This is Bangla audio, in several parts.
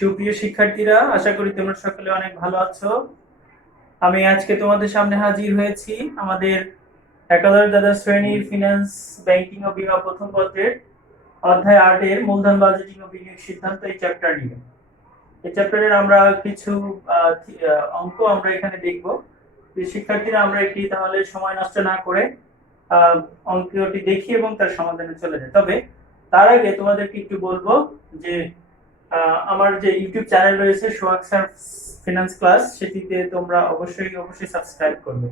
সুপ্রিয় শিক্ষার্থীরা, আশা করি তোমরা সকলে অনেক ভালো আছো। আমি আজকে তোমাদের সামনে হাজির হয়েছি আমাদের একাদশ দ্বাদশ শ্রেণীর ফিনান্স, ব্যাংকিং ও বীমা প্রথম পত্রের অধ্যায় ৮ এর মূলধন বাজেটিং ও বিনিয়োগ সিদ্ধান্ত এই চ্যাপ্টার নিয়ে। এই চ্যাপ্টারের আমরা কিছু অঙ্ক আমরা এখানে দেখব। শিক্ষার্থীরা, আমরা একটি তাহলে সময় নষ্ট না করে অঙ্কটি দেখি এবং তার সমাধানে চলে যাই। তবে তার আগে তোমাদেরকে একটু বলবো যে আমার যে ইউটিউব চ্যানেল রয়েছে সোহাগ স্যার ফিনান্স ক্লাস, সেটিতে তোমরা অবশ্যই সাবস্ক্রাইব করবে।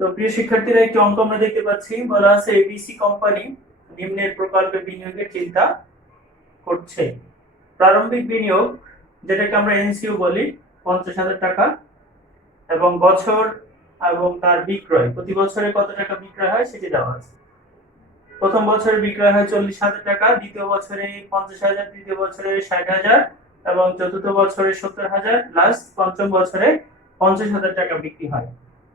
তো প্রিয় শিক্ষার্থীরা, একটি অঙ্ক আমরা দেখতে পাচ্ছি, বলা আছে এবিসি কোম্পানি নিম্নের প্রকল্পে বিনিয়োগের চিন্তা করছে। প্রারম্ভিক বিনিয়োগ, যেটাকে আমরা এনসিও বলি, 50,000 টাকা, এবং বছর এবং তার বিক্রয়, প্রতি বছরে কত টাকা বিক্রয় হয় সেটি দেওয়া আছে। প্রথম বছরে বিক্রয় হয় 40,000 টাকা, দ্বিতীয় বছরে 50,000, তৃতীয় বছরে 60,000 এবং চতুর্থ বছরে 70,000, লাস্ট পঞ্চম বছরে 50,000 টাকা বিক্রি হয়।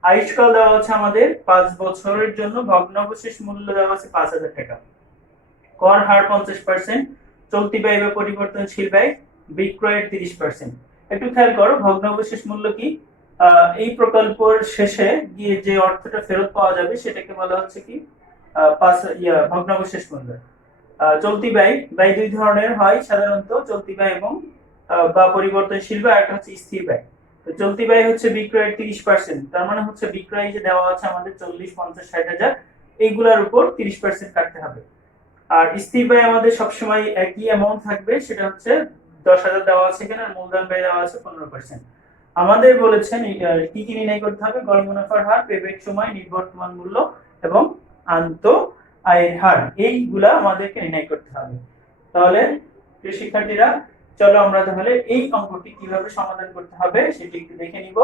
আয়ুষ্কাল দেওয়া আছে আমাদের 5 বছরের জন্য, ভগ্নাবশেষ মূল্য দেওয়া আছে 5,000 টাকা, কর হার 50%, চলতি ব্যয় বা পরিবর্তনশীল ব্যয় বিক্রয়ের 30%। একটু খেয়াল করো, ভগ্নাবশেষ মূল্য কি? এই প্রকল্পের শেষে গিয়ে যে অর্থটা ফেরত পাওয়া যাবে সেটাকে বলা হচ্ছে কি ভগ্নাবশেষ মূল্য। চলতি ব্যয় দুই ধরনের হয় সাধারণত, চলতি ব্যয় এবং বা পরিবর্তনশীল ব্যয়, একটা হচ্ছে স্থির ব্যয়। তো চলতি ব্যয় হচ্ছে বিক্রয়ের 30%, তার মানে হচ্ছে বিক্রয় যে দেওয়া আছে আমাদের 40, 50, 60,000, এইগুলোর উপর 30% কাটতে হবে। আর স্থির ব্যয় আমাদের সবসময় একই অ্যামাউন্ট থাকবে, সেটা হচ্ছে 10,000 দেওয়া আছে এখানে, আর মূলধন ব্যয় দেওয়া আছে 15%। আমাদের বলেছেন কি কি নির্ণয় করতে হবে: গড় মুনাফার হার, পেব্যাক সময়, নির্বর্তমান মূল্য এবং আন্ত আয়ের হার, এইগুলা আমাদেরকে নির্ণয় করতে হবে। তাহলে প্রিয় শিক্ষার্থীরা, চলো আমরা তাহলে এই অঙ্কটি কিভাবে সমাধান করতে হবে সেটি একটু দেখে নিব।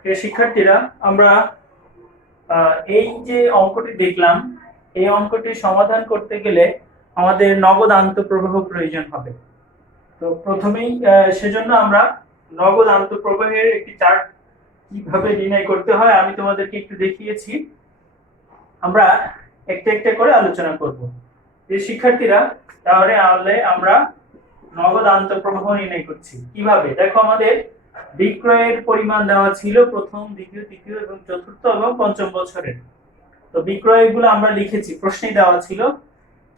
প্রিয় শিক্ষার্থীরা, আমরা এই যে অঙ্কটি দেখলাম, এই অঙ্কটি সমাধান করতে গেলে আমাদের নগদ আন্তঃপ্রবাহ প্রয়োজন হবে। তো প্রথমেই সেজন্য আমরা নগদ আন্তঃপ্রবাহের একটি চার্ট কিভাবে নির্ণয় করতে হয় আমি তোমাদেরকে একটু দেখিয়েছি। আমরা একটা একটা করে আলোচনা করব। এই শিক্ষার্থীরা, তাহলে আমরা নগদ আন্তঃপ্রবাহ নির্ণয় করছি কিভাবে। দেখো, আমাদের বিক্রয়ের পরিমাণ দেওয়া ছিল প্রথম, দ্বিতীয়, তৃতীয় এবং চতুর্থ এবং পঞ্চম বছরের। তো বিক্রয়গুলো আমরা লিখেছি, প্রশ্নেই দেওয়া ছিল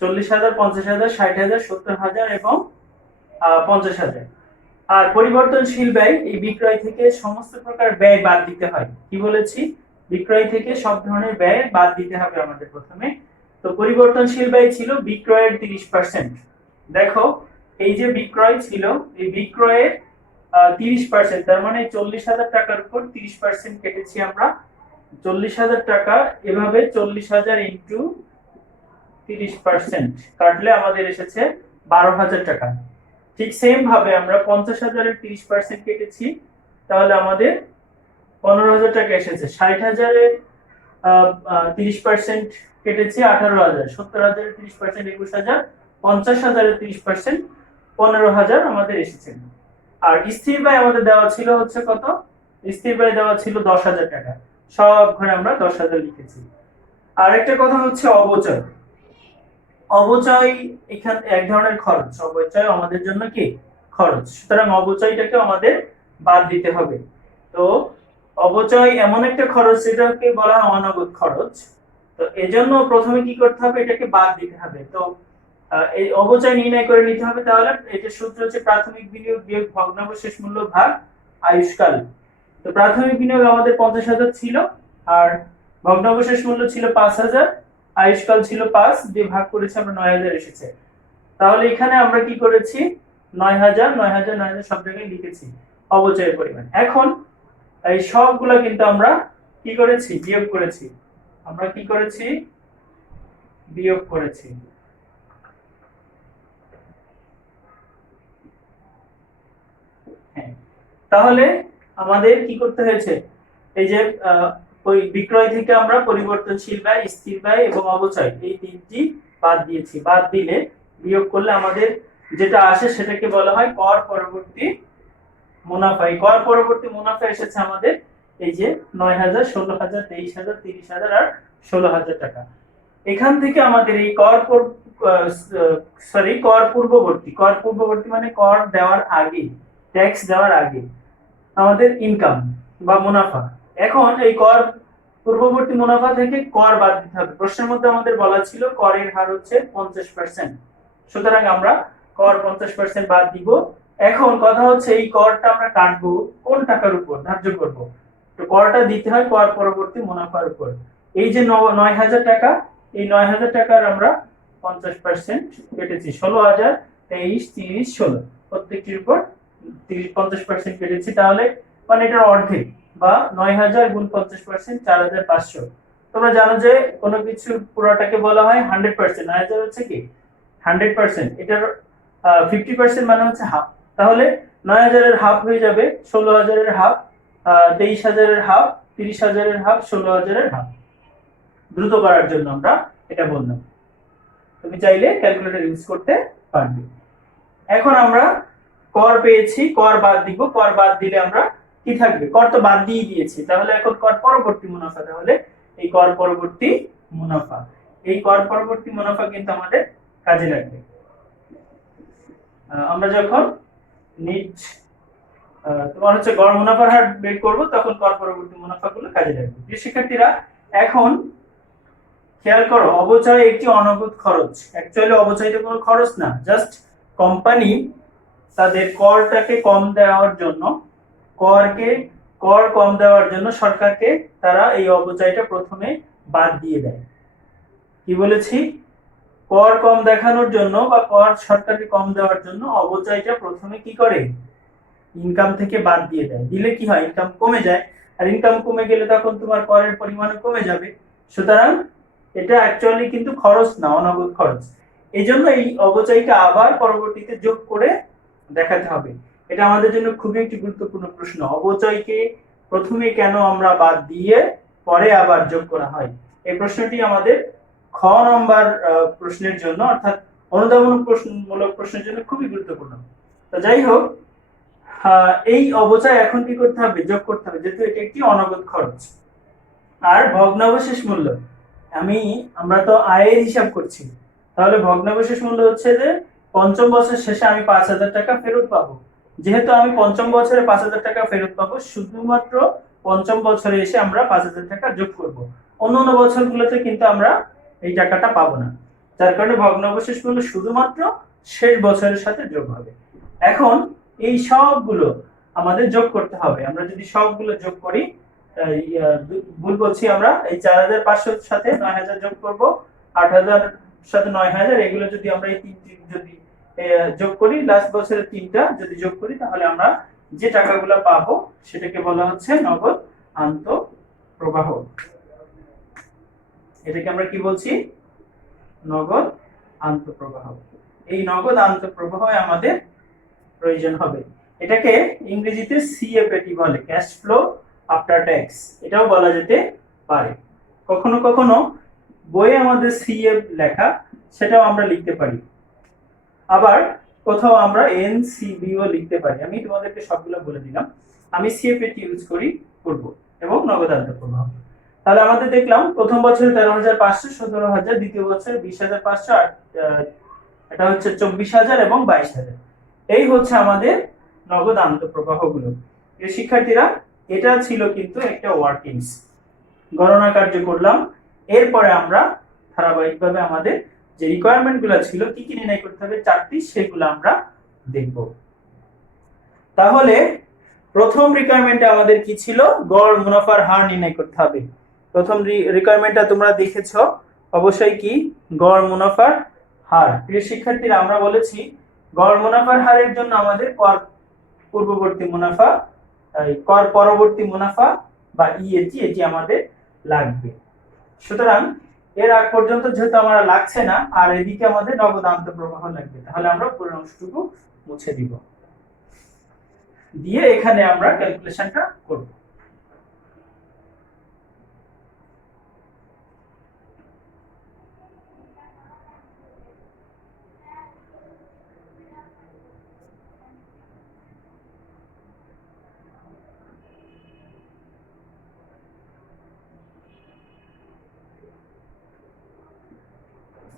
40,000, 50,000, 60,000, 70,000 এবং 50,000। আর পরিবর্তনশীল ব্যয়, এই বিক্রয় থেকে সমস্ত প্রকার ব্যয় বাদ দিতে হয়। কি বলেছি? বিক্রয় থেকে সব ধরনের ব্যয় বাদ দিতে হবে আমাদের প্রথমে। তো পরিবর্তনশীল ব্যয় ছিল বিক্রয়ের 30%। দেখো, এই যে বিক্রয় ছিল, এই বিক্রয়ের 30%, তার মানে 40,000 টাকার উপর 30% কেটেছি আমরা। 40,000 টাকা, এভাবে 40,000 ইন্টু 30% কাটলে আমাদের এসেছে 12,000 টাকা। ঠিক সেম ভাবে আমরা 50,000-এর 30% কেটেছি, তাহলে আমাদের 15,000 টাকা এসেছে। 60,000-এর 30% কেটেছি, 18,000। 70,000-এর 30% 21,000। 50,000-এর 30% 15,000 আমাদের এসেছে। আর স্থির ব্যয় আমাদের দেওয়া ছিল হচ্ছে কত? স্থির ব্যয় দেওয়া ছিল 10,000 টাকা। সব ঘরে আমরা 10,000 লিখেছি। আর একটা কথা হচ্ছে অবচয়। অবচয় এখানে এক ধরনের খরচ, অবচয় আমাদের জন্য কি খরচ, সুতরাং অবচয়টাকে আমাদের বাদ দিতে হবে। তো অবচয় এমন একটা খরচ যেটাকে বলা হয় অনগদ খরচ। তো এজন্য প্রথমে কি করতে হবে? এটাকে বাদ দিতে হবে। তো এই অবচয় নির্ণয় করে নিতে হবে। তাহলে এটা সূত্র হচ্ছে প্রাথমিক বিনিয়োগ বিয়োগ ভগ্নাবশেষ মূল্য ভাগ আয়ুষ্কাল। তো প্রাথমিক বিনিয়োগ আমাদের 50,000 ছিল, আর ভগ্নাবশেষ মূল্য ছিল 5,000, আয়ুষ্কাল ছিল 5, যে ভাগ করেছে আমরা 9,000 এসেছে। তাহলে এখানে আমরা কি করেছি? 9,000 9,000 9,000 সব জায়গায় লিখেছি অবচয়ের পরিমাণ। এখন এই সবগুলা কিন্তু আমরা কি করেছি? বিয়োগ করেছি। আমরা কি করেছি? বিয়োগ করেছি। হ্যাঁ, তাহলে আমাদের কি করতে হয়েছে? এই যে বিক্রয় থেকে আমরা পরিবর্তনশীল ব্যয়, স্থির ব্যয় এবং অবচয়, এই তিনটি বাদ দিয়েছি। বাদ দিলে, বিয়োগ করলে আমাদের যেটা আসে সেটাকে বলা হয় কর পরবর্তী মুনাফা। এই কর পরবর্তী মুনাফা এসেছে আমাদের এই যে 9,000, 16,000, 23,000, 30,000 আর 16,000 টাকা। এখান থেকে আমাদের এই কর পূর্ববর্তী মানে কর দেওয়ার আগে, ট্যাক্স দেওয়ার আগে আমাদের ইনকাম বা মুনাফা। এখন এই কর পূর্ববর্তী মুনাফা থেকে কর বাদ দিতে হবে। প্রশ্নের মধ্যে আমাদের বলা ছিল করের হার হচ্ছে 50%, সুতরাং আমরা কর 50% বাদ দিব। এখন কথা হচ্ছে এই করটা আমরা কাটবো কোন টাকার উপর ধার্য করব। তো করটা দিতে হয় কর পরবর্তী মুনাফার উপর। এই যে 9,000 টাকা, এই 9,000 টাকার আমরা 50% কেটেছি, 16,000, 23, 30, 16 প্রত্যেকটির উপর 50% কেটেছি। তাহলে মানে এটার অর্ধেক বা 9,000 গুণ 50%, 4,500। তোমরা জানো যে কোনো কিছু পুরোটাকে বলা হয় 100%। 9,000 হচ্ছে কি 100%, এটার 50% মানে হচ্ছে হাফ। তাহলে 9,000 এর হাফ হয়ে যাবে 16,000 এর হাফ, 23,000 এর হাফ, 30,000 এর হাফ, 16,000 এর হাফ। দ্রুত করার জন্য আমরা এটা বললাম, তুমি চাইলে ক্যালকুলেটর ইউজ করতে পারবে। এখন আমরা কর পেয়েছি, কর বাদ দিব। কর বাদ দিলে আমরা কি থাকবে, কর তো বাদ দিয়ে দিয়েছি, তাহলে এখন কর পরবর্তী মুনাফা। তাহলে এই কর পরবর্তী মুনাফা, এই কর পরবর্তী মুনাফা কিন্তু আমাদের কাজে লাগবে। আমরা যখন নিট তোমার হচ্ছে গড় মুনাফার হার বের করব, তখন কর পরবর্তী মুনাফাগুলো কাজে লাগবে। প্রিয় শিক্ষার্থীরা, এখন খেয়াল করো, অবচয় একটি অনগদ খরচ। অ্যাকচুয়ালি অবচয়টা কোনো খরচ না, জাস্ট কোম্পানি তাদের করটাকে কম দেওয়ার জন্য, কর কম দেওয়ার জন্য সরকারকে তারা এই অবচয়টা প্রথমে বাদ দিয়ে দেয়। কি বলেছি, কর কম দেখানোর জন্য বা কর সরকারকে কম দেওয়ার জন্য অবচয়টা প্রথমে কি করে, ইনকাম থেকে বাদ দিয়ে দেয়। দিলে কি হয়, ইনকাম কমে যায়, আর ইনকাম কমে গেলে তখন তোমার করের পরিমাণও কমে যাবে। সুতরাং এটা অ্যাকচুয়ালি কিন্তু খরচ না, অনগদ খরচ। এই জন্য এই অবচয়কে আবার পরবর্তীতে যোগ করে দেখাতে হবে। এটা আমাদের জন্য খুবই একটি গুরুত্বপূর্ণ প্রশ্ন। অবচয়কে প্রথমে কেন আমরা বাদ দিয়ে পরে আবার যোগ করা হয়, এই প্রশ্নটি আমাদের খ নম্বর প্রশ্নের জন্য, অর্থাৎ অনুধাবনমূলক প্রশ্নের জন্য খুবই গুরুত্বপূর্ণ। তো যাই হোক, এই অবচয় এখন কি করতে হবে, যোগ করতে হবে, যেহেতু এটা একটি অনগদ খরচ। আর ভগ্নাবশেষ মূল্য, আমরা তো আয়ের হিসাব করছি, তাহলে ভগ্নাবশেষ মূল্য হচ্ছে যে পঞ্চম বছর শেষে আমি 5,000 টাকা ফেরত পাবো। যেহেতু আমি পঞ্চম বছরে 5,000 টাকা ফেরত পাবো, শুধুমাত্র পঞ্চম বছরে এসে আমরা 5,000 টাকা যোগ করব। অন্যান্য বছরগুলোতে কিন্তু আমরা এই টাকাটা পাবো না, যার কারণে ভগ্নাবশেষ মূল্য শুধুমাত্র শেষ বছরের সাথে যোগ হবে। এখন এই সবগুলো আমাদের যোগ করতে হবে। আমরা যদি সবগুলো যোগ করি, ভুল বলছি, আমরা এই 4,500 সাথে 9,000 যোগ করব, 8,000 সাথে 9,000, এগুলো যদি আমরা এই তিনটি যদি যোগ করি, লাস্ট বছরের তিনটা যদি যোগ করি, তাহলে আমরা যে টাকাগুলো পাবো সেটাকে বলা হচ্ছে নগদ আন্তঃপ্রবাহ। এটাকে আমরা কি বলছি, নগদ আন্তঃপ্রবাহ। এই নগদ আন্তঃপ্রবাহ আমাদের প্রয়োজন হবে। এটাকে ইংরেজিতে সিএফএটি বলে, ক্যাশ ফ্লো আফটার ট্যাক্স, এটাও বলা যেতে পারে। কখনো কখনো বইয়ে আমাদের সিএফ লেখা, সেটাও আমরা লিখতে পারি। আবার কোথাও আমরা এনসিবিও লিখতে পারি। আমি তোমাদেরকে সবগুলো বলে দিলাম। আমি সিএফএটি ইউজ করব এবং নগদ আন্তঃপ্রবাহ। তাহলে আমাদের দেখলাম প্রথম বছরে 13,500, 17,000, দ্বিতীয় বছরে 20,500, আর এটা হচ্ছে 24,000 এবং 22,000। এই হচ্ছে আমাদের নগদ আন্তঃপ্রবাহগুলো। শিক্ষার্থীরা, এটা ছিল কিন্তু একটা ওয়ার্কিংস, গণনা কার্য করলাম। এরপরে আমরা ধারাবাহিকভাবে আমাদের যে রিকোয়ারমেন্ট গুলো ছিল, কি কি নির্ণয় করতে হবে, 4টি, সেগুলো আমরা দেখব। তাহলে প্রথম রিকোয়ারমেন্টে আমাদের কি ছিল, গড় মুনাফার হার নির্ণয় করতে হবে। প্রথম রিকোয়ারমেন্টটা তোমরা দেখেছো অবশ্যই, কি গড় মুনাফার হার। প্রিয় শিক্ষার্থীরা, আমরা বলেছি গড় মুনাফার হারের জন্য আমাদের কর পূর্ববর্তী মুনাফা, কর পরবর্তী মুনাফা বা ইএটি, এটি আমাদের লাগবে। সুতরাং এর আগ পর্যন্ত যেহেতু আমার লাগছে না, আর এদিকে আমাদের নগদ আন্তঃপ্রবাহ লাগবে, তাহলে আমরা পুরো অংশটুকু মুছে দিব, দিয়ে এখানে আমরা ক্যালকুলেশনটা করব।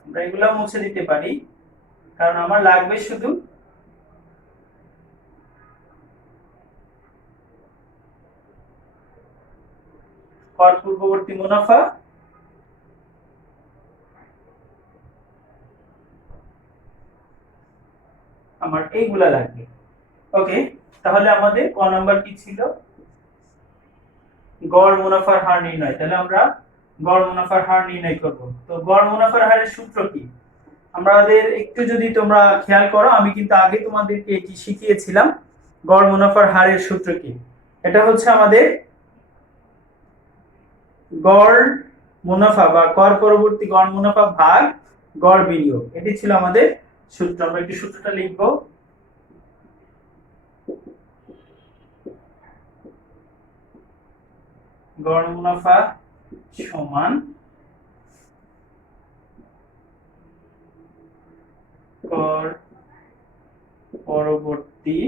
আমরা এগুলো মুছে দিতে পারি, কারণ আমার লাগবে শুধু কর পূর্ববর্তী মুনাফা আমার এইগুলা লাগবে। ওকে, তাহলে আমাদের ক নাম্বার কি ছিল? গড় মুনাফার হার নির্ণয়। তাহলে আমরা গড় মুনাফার হার নির্ণয় করব। তো গড় মুনাফার হারের সূত্র কি? আমাদের একটু যদি তোমরা খেয়াল করো, আমি কিন্তু আগে তোমাদেরকে এটি শিখিয়েছিলাম। গড় মুনাফার হারের সূত্র কি? এটা হচ্ছে আমাদের গড় মুনাফা বা কর পরবর্তী গড় মুনাফা ভাগ গড় বিনিয়োগ। এটি ছিল আমাদের সূত্র। আমরা একটু সূত্রটা লিখব। গড় মুনাফা সমান কর পরবর্তী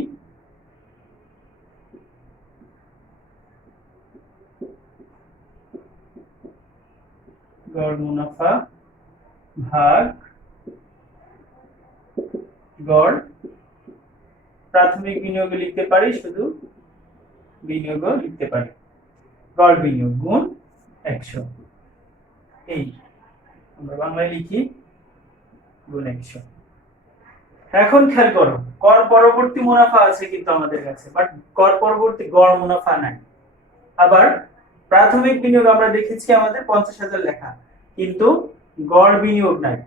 গড় মুনাফা ভাগ গড় প্রাথমিক বিনিয়োগ লিখতে পারি, শুধু বিনিয়োগ লিখতে পারি। গড় বিনিয়োগ গুণ 100। এই আমরা বাংলায় লিখি গুণ 100। এখন খেয়াল করো, কর পরবর্তী মুনাফা আছে কিন্তু আমাদের কাছে, বাট কর পরবর্তী গড় মুনাফা নাই। আবার প্রাথমিক বিনিয়োগ আমরা দেখেছি আমাদের 50,000 লেখা, কিন্তু গড় বিনিয়োগ নাই।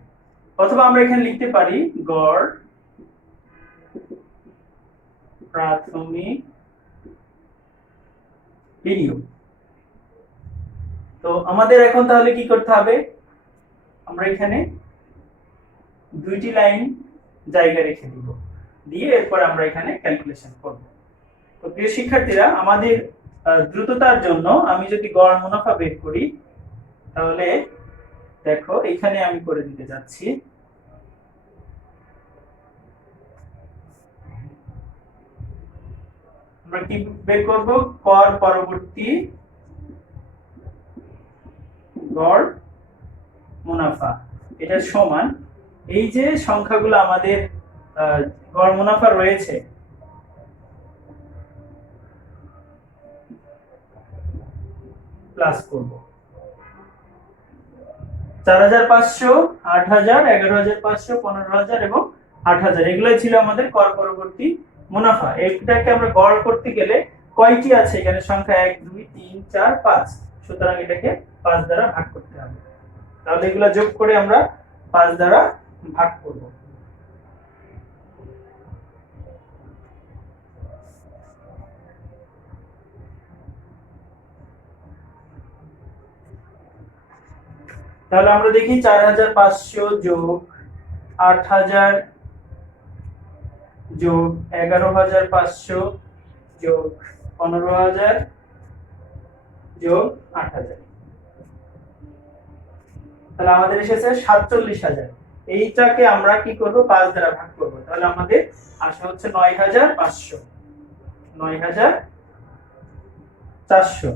অথবা আমরা এখানে লিখতে পারি গড় প্রাথমিক বিনিয়োগ। তো আমাদের এখন তাহলে কি করতে হবে? আমরা এখানে দুইটি লাইন জায়গা রেখে দিব, দিয়ে এরপর আমরা এখানে ক্যালকুলেশন করব। তো প্রিয় শিক্ষার্থীরা, আমাদের দ্রুততার জন্য আমি যদি গড় মুনাফা বের করি, তাহলে দেখো এখানে আমি করে দিতে যাচ্ছি। আমরা কি বের করব? কর পরবর্তী গড় মুনাফা। এটা সমান এই যে সংখ্যাগুলো আমাদের গড় মুনাফা রয়েছে, প্লাস করব 4,500, 8,000, 11,500, 15,000 এবং 8,000। এগুলোই ছিল আমাদের কর পরবর্তী মুনাফা। এটাকে আমরা গড় করতে গেলে কয়টি আছে এখানে সংখ্যা? 1, 2, 3, 4, 5। সুতরাং এটাকে 5 দ্বারা ভাগ করতে হবে। তাহলে এগুলা যোগ করে আমরা 5 দ্বারা ভাগ করব। তাহলে আমরা দেখি 4,500 যোগ 8,000 যোগ 11,500 যোগ 15,000 যোগ 8,000। তাহলে আমাদের এসেছে 47,000। এইটাকে আমরা কি করব? 5 দ্বারা ভাগ করব। তাহলে আমাদের আসা হচ্ছে 9,500। 9,400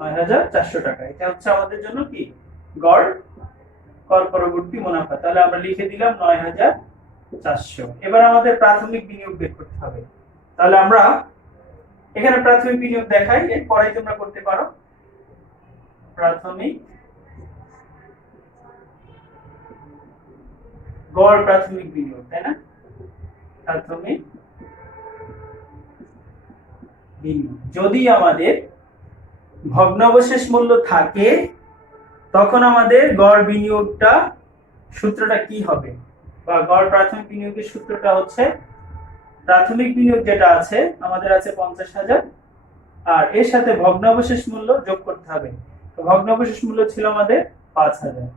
9,400 টাকা। এটা হচ্ছে আমাদের জন্য কি? গড় কর পরবর্তী মুনাফা। তাহলে আমরা লিখে দিলাম 9,400। এবার আমাদের প্রাথমিক বিনিয়োগ বের করতে হবে। তাহলে আমরা এখানে প্রাথমিক বিনিয়োগ দেখাই, এরপরে তোমরা করতে পারো। প্রাথমিক গড় প্রাথমিক বিনিয়োগ, তাই না? প্রাথমিক বিনিয়োগ যদি আমাদের ভগ্নাবশেষ মূল্য থাকে, তখন আমাদের গড় বিনিয়োগটা সূত্রটা কি হবে? বা গড় প্রাথমিক বিনিয়োগের সূত্রটা হচ্ছে, প্রাথমিক বিনিয়োগ যেটা আছে আমাদের আছে 50,000, আর এর সাথে ভগ্নাবশেষ মূল্য যোগ করতে হবে। তো ভগ্নাবশেষ মূল্য ছিল আমাদের 5,000।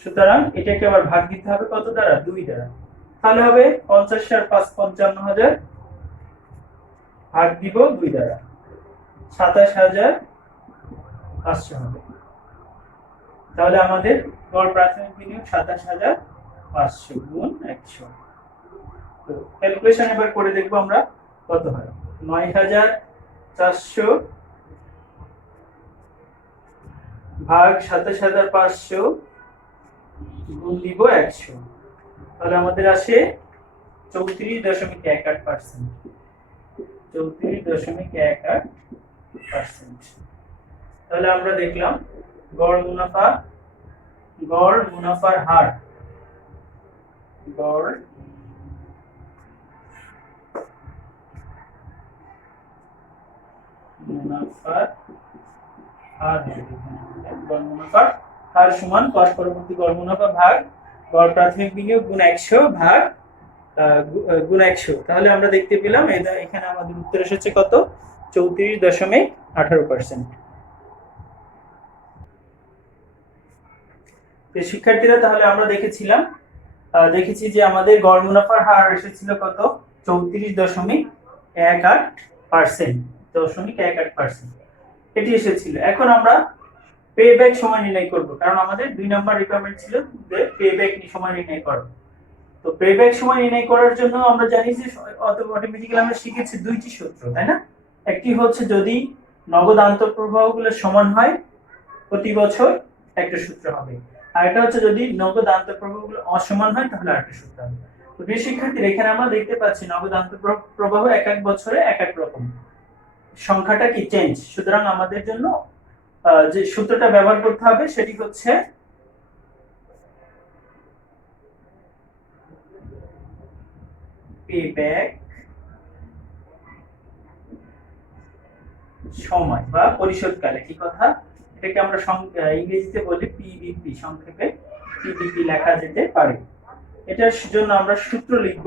সুতরাং এটাকে আবার ভাগ দিতে হবে কত দ্বারা? 2 দ্বারা। তাহলে হবে 50 আর 5 55,000, ভাগ দিব 2 দ্বারা, 27,500 হবে। তাহলে আমাদের গড় প্রাথমিক বিনিয়োগ 27,500 গুণ 100। তো ক্যালকুলেশন এবার করে দেখবো আমরা কত হয়। 9,400 ভাগ 27,500 গুণ দিব 100, তাহলে আমাদের আসে 34.18%। 34.18%। তাহলে আমরা দেখলাম গড় মুনাফার হার, গড় মুনাফার হার, গড় মুনাফার হার সমান কস পরবর্তী গড় মুনাফা ভাগ গড় প্রাথমিক বিনিয়োগ গুণ 100 ভাগ গুণ 100। তাহলে আমরা দেখতে পেলাম এখানে আমাদের উত্তর এসেছে কত? 34.18%। শিক্ষার্থীরা, তাহলে আমরা দেখেছি যে আমাদের গড় মুনাফার হার এসেছিল কত? 34.18%। এটি এসেছিল। এখন আমরা পেব্যাক সময় নির্ণয় করব, কারণ আমাদের 2 নম্বর রিকোয়ারমেন্ট ছিল যে পেব্যাক সময় নির্ণয় করো। তো পেব্যাক সময় নির্ণয় করার জন্য আমরা জানি যে অটোমেটিক্যালি আমরা শিখেছি দুইটি সূত্র, তাই না? একটি হচ্ছে যদি নগদ আন্তঃপ্রবাহগুলো সমান হয় প্রতি বছর একটা সূত্র হবে, আর এটা হচ্ছে যদি নগদ আন্তঃপ্রবাহগুলো অসমান হয় তাহলে আরেকটা সূত্র হবে। তো প্রিয় শিক্ষার্থীরা, এখানে আমরা দেখতে পাচ্ছি নগদ আন্তঃপ্রবাহ এক এক বছরে এক এক রকম, সংখ্যাটা কি চেঞ্জ। সুতরাং আমাদের জন্য যে সূত্রটা ব্যবহার করতে হবে সেটি হচ্ছে পেব্যাক সময় বা পরিশোধকাল। কি কথা, এটাকে আমরা ইংরেজিতে বলি পিবিপি, সংক্ষেপে পিবিপি লেখা যেতে পারে। এটার জন্য আমরা সূত্র লিখব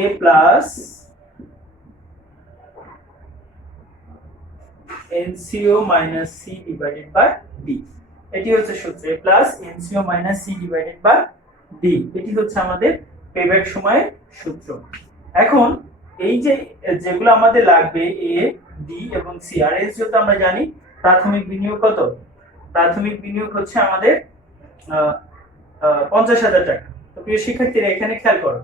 a plus NCO minus C divided by D। এটি হচ্ছে সূত্র a plus NCO minus C divided by D। এটি হচ্ছে আমাদের পেব্যাক সময়ের সূত্র। এখন এই যেগুলো আমাদের লাগবে A, D এবং C, আর S যেহেতু আমরা জানি প্রাথমিক বিনিয়োগ কত? প্রাথমিক বিনিয়োগ হচ্ছে আমাদের 50,000 টাকা। তো প্রিয় শিক্ষার্থীরা, এখানে খেয়াল করো,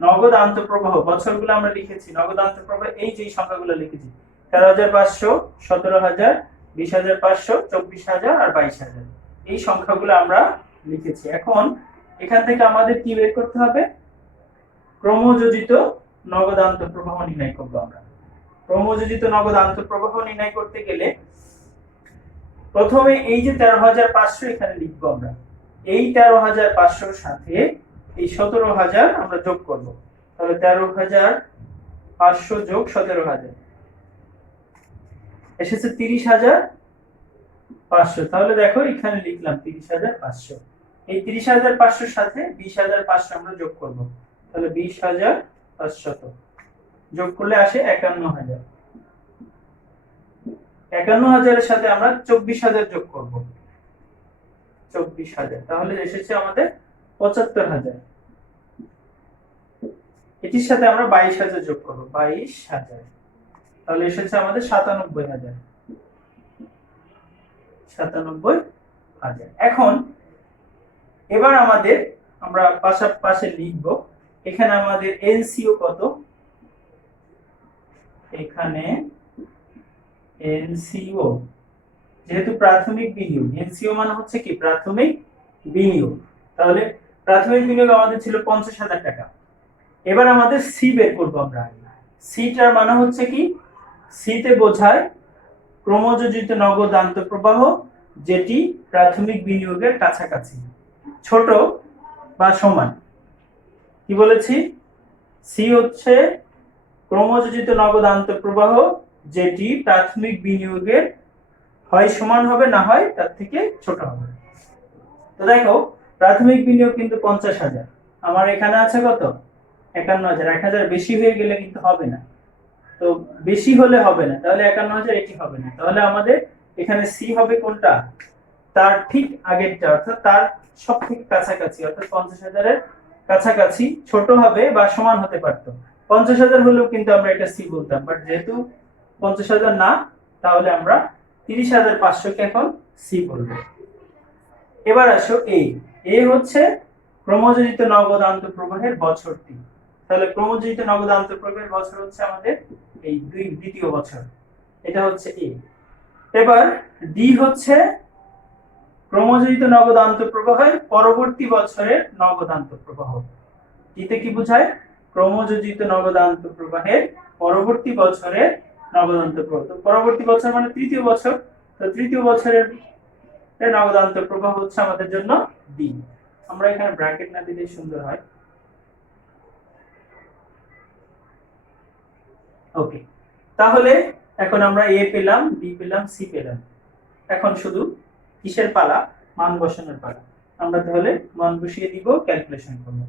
নগদ আন্তঃপ্রবাহ বছরগুলো আমরা লিখেছি, নগদ আন্তঃপ্রবাহ এই যে সংখ্যাগুলো লিখেছি 13,500, 17,000, 20,500, 24,000 আর 22,000, এই সংখ্যাগুলো আমরা লিখেছি। এখন এখান থেকে আমাদের কি বের করতে হবে? ক্রমযোজিত নগদ আন্তঃপ্রবাহ নির্ণয় করব আমরা। ক্রমযোজিত নগদ আন্তঃপ্রবাহ নির্ণয় করতে গেলে প্রথমে এই যে 13,500 এখানে লিখব আমরা। এই 13,500 এর সাথে এই 17,000 আমরা যোগ করব। তাহলে 13,500 যোগ 17,000 এসেছে 30,500। তাহলে দেখো এখানে লিখলাম 30,500। এই 30,500 এর সাথে 20,500 আমরা যোগ করব। তাহলে 20,500 যোগ করলে আসে 51,000। 51,000 এর সাথে আমরা 24,000 যোগ করব, 24,000। তাহলে এসেছে আমাদের 75,000। এটির সাথে আমরা 22,000 যোগ করব, 22,000। তাহলে এসেছে আমাদের 97,000। 97,000। এখন এবার আমরা পাশে লিখব, এখানে আমাদের এনসিও কত? এখানে এনসিও যেহেতু প্রাথমিক বিনিয়োগ, এনসিও মানে হচ্ছে কি? প্রাথমিক বিনিয়োগ। তাহলে প্রাথমিক বিনিয়োগ আমাদের ছিল 50,000 টাকা। এবার আমাদের সি বের করব আমরা। সিটার মানে হচ্ছে কি? সিতে বোঝায় ক্রমযোজিত নগদ আন্তঃপ্রবাহ যেটি প্রাথমিক বিনিয়োগের কাছাকাছি, ছোট বা সমান। কি বলেছি? সি হচ্ছে ক্রমযোজিত নগদ আন্তঃপ্রবাহ যেটি প্রাথমিক বিনিয়োগের হয় সমান হবে, না হয় তার থেকে ছোট হবে। তো দেখো প্রাথমিক বিনিয়োগ কিন্তু 50,000, আমার এখানে আছে কত? 51,000। 1,000 বেশি হয়ে গেলে কিন্তু হবে না, তো বেশি হলে হবে না, তাহলে 51,000 এটি হবে না। তাহলে আমাদের এখানে সি হবে কোনটা? তার ঠিক আগেরটা, অর্থাৎ তার সব থেকে কাছাকাছি, অর্থাৎ 50,000 এর কাছাকাছি ছোট হবে বা সমান হতে পারতো। 50,000 হলেও কিন্তু আমরা এটা সি বলতাম, বাট যেহেতু 50,000 না, তাহলে আমরা 30,500 কে এখন সি বলবো। এবার আসো এ হচ্ছে ক্রমযোজিত নগদ আন্তঃপ্রবাহের বছরটি। তাহলে ক্রমযোজিত নগদ আন্তঃপ্রবাহের বছর হচ্ছে আমাদের এই দ্বিতীয় বছর, এটা হচ্ছে এ। এবার ডি হচ্ছে ক্রমজয়িত নগদ আন্তঃপ্রবাহের পরবর্তী বছরের নগদ আন্তঃপ্রবাহ। এতে কি বোঝায়? ক্রমযোজিত নগদ আন্তঃপ্রবাহের পরবর্তী বছরের নগদ আন্তঃপ্রবাহ। তো পরবর্তী বছর মানে তৃতীয় বছর, তো তৃতীয় বছরের নগদ আন্তঃপ্রবাহ হচ্ছে আমাদের জন্য ডি। আমরা এখানে ব্র্যাকেট না দিলে সুন্দর হয়। ওকে, তাহলে এখন আমরা এ পেলাম, বি পেলাম, সি পেলাম। এখন শুধু কিসের পালা? মান বসানোর পালা। আমরা তাহলে মান বসিয়ে দিব, ক্যালকুলেশন করব।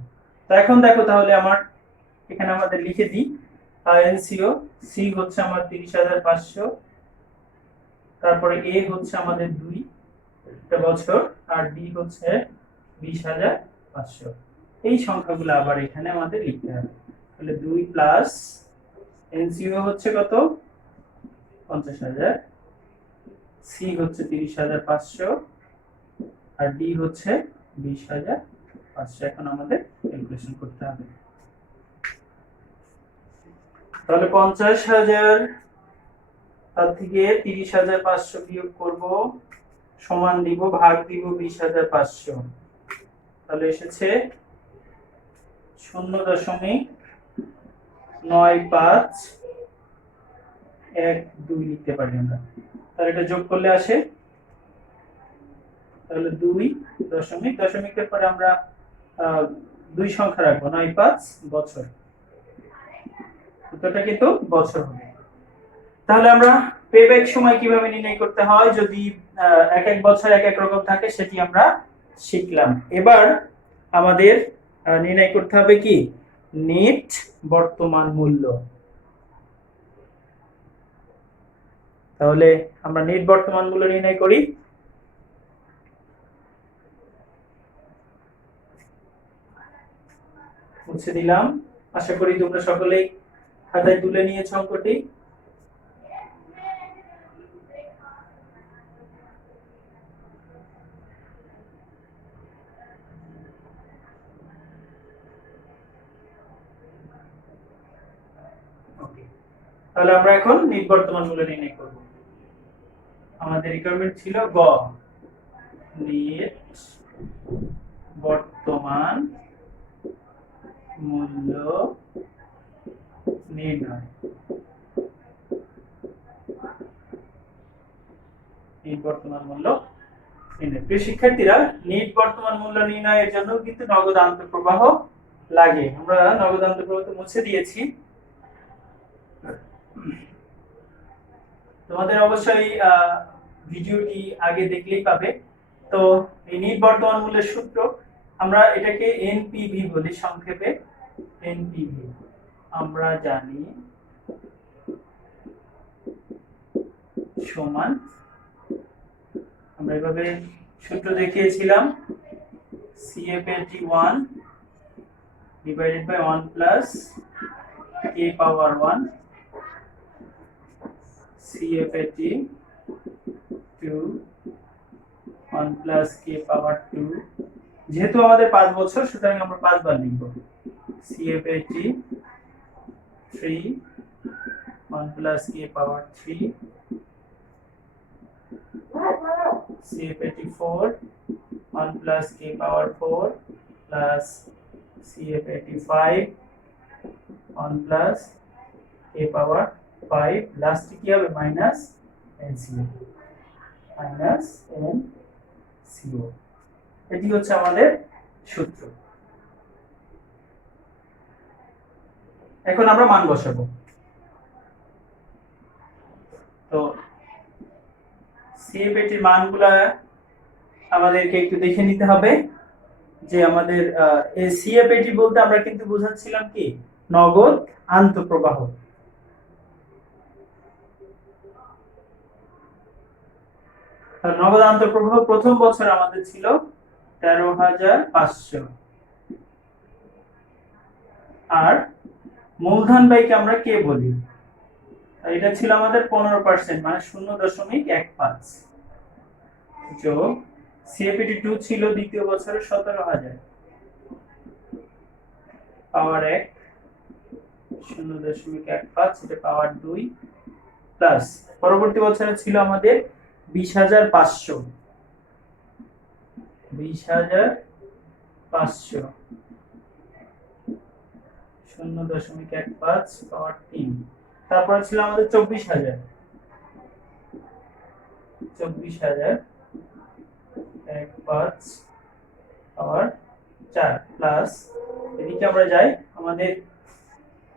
তো এখন দেখো তাহলে আমার এখানে আমাদের লিখে দিই এনসিও। সি হচ্ছে আমার ৩০৫০০, তারপরে এ হচ্ছে আমাদের 2টা বছর, আর ডি হচ্ছে ২০৫০০। এই সংখ্যাগুলো আবার এখানে আমাদের লিখতে হবে। তাহলে 2 প্লাস এনসিও হচ্ছে কত? ৫০০০০, সি হচ্ছে ৩০৫০০, আর ডি হচ্ছে ২০৫০০। এখন আমাদের ক্যালকুলেশন করতে হবে। তাহলে ৫০০০০ তার থেকে ৩০৫০০ বিয়োগ করব, সমান দিব, ভাগ দিব ২০৫০০। তাহলে এসেছে ০.৯৫১২ লিখতে পারি আমরা। তাহলে এটা যোগ করলে আসে, তাহলে 2 দশমিক, দশমিকের পরে আমরা 2 সংখ্যা রাখবো, ৯৫ বছর। উত্তরটা কিন্তু বছর হবে। তাহলে আমরা পেব্যাক সময় কিভাবে নির্ণয় করতে হয়, যদি এক এক বছর এক এক রকম থাকে, সেটি আমরা শিখলাম। এবার আমাদের নির্ণয় করতে হবে কি? নেট বর্তমান মূল্য। তাহলে আমরা নেট বর্তমান মূল্য নির্ণয় করি। মুছে দিলাম। আশা করি তোমরা সকলেই খাতায় তুলে নিয়েছো অঙ্কটি। তাহলে আমরা এখন নেট বর্তমান মূল্য নির্ণয় করব। আমাদের রিকোয়ারমেন্ট ছিল গ, নেট বর্তমান মূল্য নির্ণয়। নেট বর্তমান মূল্য নির্ণয়। প্রিয় শিক্ষার্থীরা, নেট বর্তমান মূল্য নির্ণয়ের জন্য কিন্তু নগদ আন্তঃপ্রবাহ লাগে। আমরা নগদ আন্তঃপ্রবাহ তো মুছে দিয়েছি। তোমাদের অবশ্যই ভিডিওটি আগে দেখলেই পাবে। তো এই নেট বর্তমান মূল্যের সূত্র, আমরা এটাকে এনপিভি বলি সংক্ষেপে। এনপিভি আমরা জানি সমান, আমরা এভাবে সূত্র দেখিয়েছিলাম, CFAT1 divided by 1 plus k power 1, CFAT2 1 plus k power 2। যেহেতু আমাদের 5 বছর, সুতরাং আমরা 5 বার লিখব। CFAT3 1 plus k power 3, CFAT4 1 plus k power 4 plus CFAT5 1 plus k power 5, লাস্টে কি হবে? Minus NCO, minus NCO। এটি হচ্ছে আমাদের সূত্র। এখন আমরা মান বসাবো। তো CFAT এর মানগুলা আমাদেরকে একটু দেখে নিতে হবে, যে আমাদের এই CFAT বলতে আমরা কিন্তু বোঝাচ্ছিলাম কি? নগদ আন্তঃপ্রবাহ। নগদ আন্তঃপ্রবাহ প্রথম বছর আমাদের ছিল ১৩৫০০, আর মূলধন ব্যয়কে আমরা কে বলি? এটা ছিল আমাদের 15%, মানে 0.15 যোগ CFAT2 ছিল দ্বিতীয় বছরে 17,000 পাওয়ার 1, 0.15 এটা পাওয়ার 2 প্লাস পরবর্তী বছরে ছিল আমাদের 20,500 20,500 0.15 পাওয়ার 3। তারপর ছিল আমাদের 24,000 15 পাওয়ার 4 প্লাস এদিকে আমরা যাই, আমাদের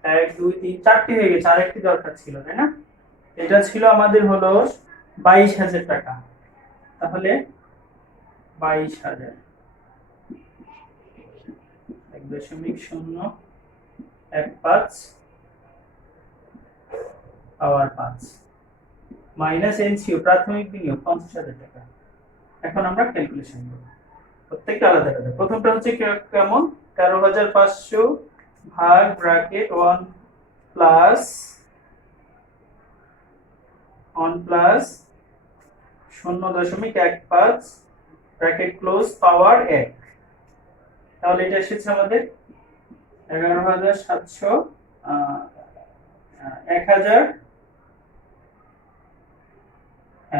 1 2 3 4টি হয়ে গেছে, আরেকটি দরকার ছিল তাই না? এটা ছিল আমাদের হলো 22,000 টাকা। তাহলে 22,000 1.015 পাওয়ার 5 মাইনাস এনসিও প্রাথমিক বিনিয়োগ 50,000 টাকা। এখন আমরা ক্যালকুলেশন করব প্রত্যেকটা আলাদা আলাদা। প্রথমটা হচ্ছে কেমন, 13,500 ভাগ ব্র্যাকেট 1 প্লাস 0.15 ব্র্যাকেট ক্লোজ পাওয়ার 1। তাহলে এটা এসেছে আমাদের 11,700 1000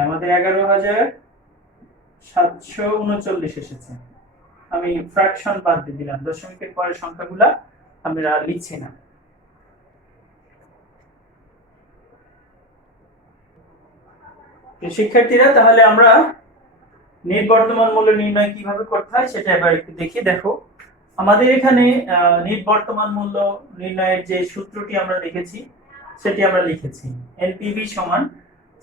আমাদের 11,739 এসেছে। আমি ফ্র্যাকশন বাদ দিয়ে দিলাম, দশমিকের পরের সংখ্যাগুলা আমি আর লিখছি না। শিক্ষার্থীরা, তাহলে আমরা নেট বর্তমান মূল্য নির্ণয় কিভাবে করতে হয় সেটা এবার একটু দেখি। দেখো, আমাদের এখানে নেট বর্তমান মূল্য নির্ণয়ের যে সূত্রটি আমরা দেখেছি সেটি আমরা লিখেছি। এনপিভি সমান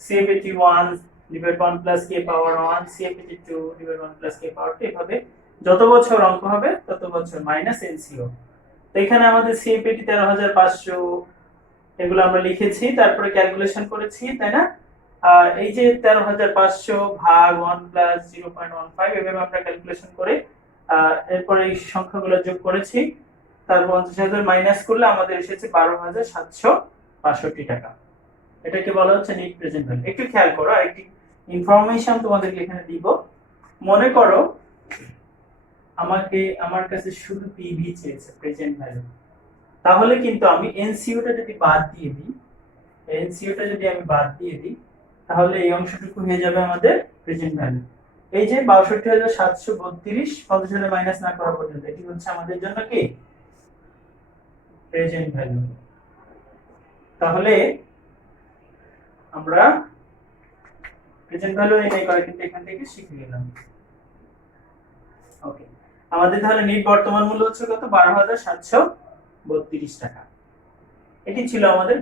CF81 ডিভাইড 1 প্লাস k পাওয়ার 1 CF82 ডিভাইড 1 প্লাস k পাওয়ার 2। এভাবে যত বছর অঙ্ক হবে তত বছর মাইনাস এনসিও। তো এখানে আমাদের CF80 13,500 এগুলো আমরা লিখেছি, তারপরে ক্যালকুলেশন করেছি তাই না? আর এই যে 13,500 ভাগ 1 প্লাস 0.15 এভাবে আমরা ক্যালকুলেশন করে এরপরে এই সংখ্যাগুলো যোগ করেছি। তারপর 50,000 মাইনাস করলে আমাদের এসেছে 12,762 টাকা। এটাকে বলা হচ্ছে নেট প্রেজেন্ট ভ্যালু। একটু খেয়াল করো, আরেকটি ইনফরমেশন তোমাদেরকে এখানে দিব। মনে করো আমার কাছে শুধু পিভি চেয়েছে, প্রেজেন্ট ভ্যালু। তাহলে কিন্তু আমি এনসিওটা যদি বাদ দিয়ে দিই তাহলে এই অংশটুকু হয়ে যাবে আমাদের প্রেজেন্ট ভ্যালু। এই যে 62,732 50,000 মাইনাস না করা পর্যন্ত এটি হচ্ছে আমাদের জন্য কি প্রেজেন্ট ভ্যালু। তাহলে আমরা প্রেজেন্ট ভ্যালু নির্ণয় করা কিন্তু এখান থেকে শিখে গেলাম। ওকে, আমাদের তাহলে নেট বর্তমান মূল্য হচ্ছে কত, 12,732 টাকা। এটি ছিল আমাদের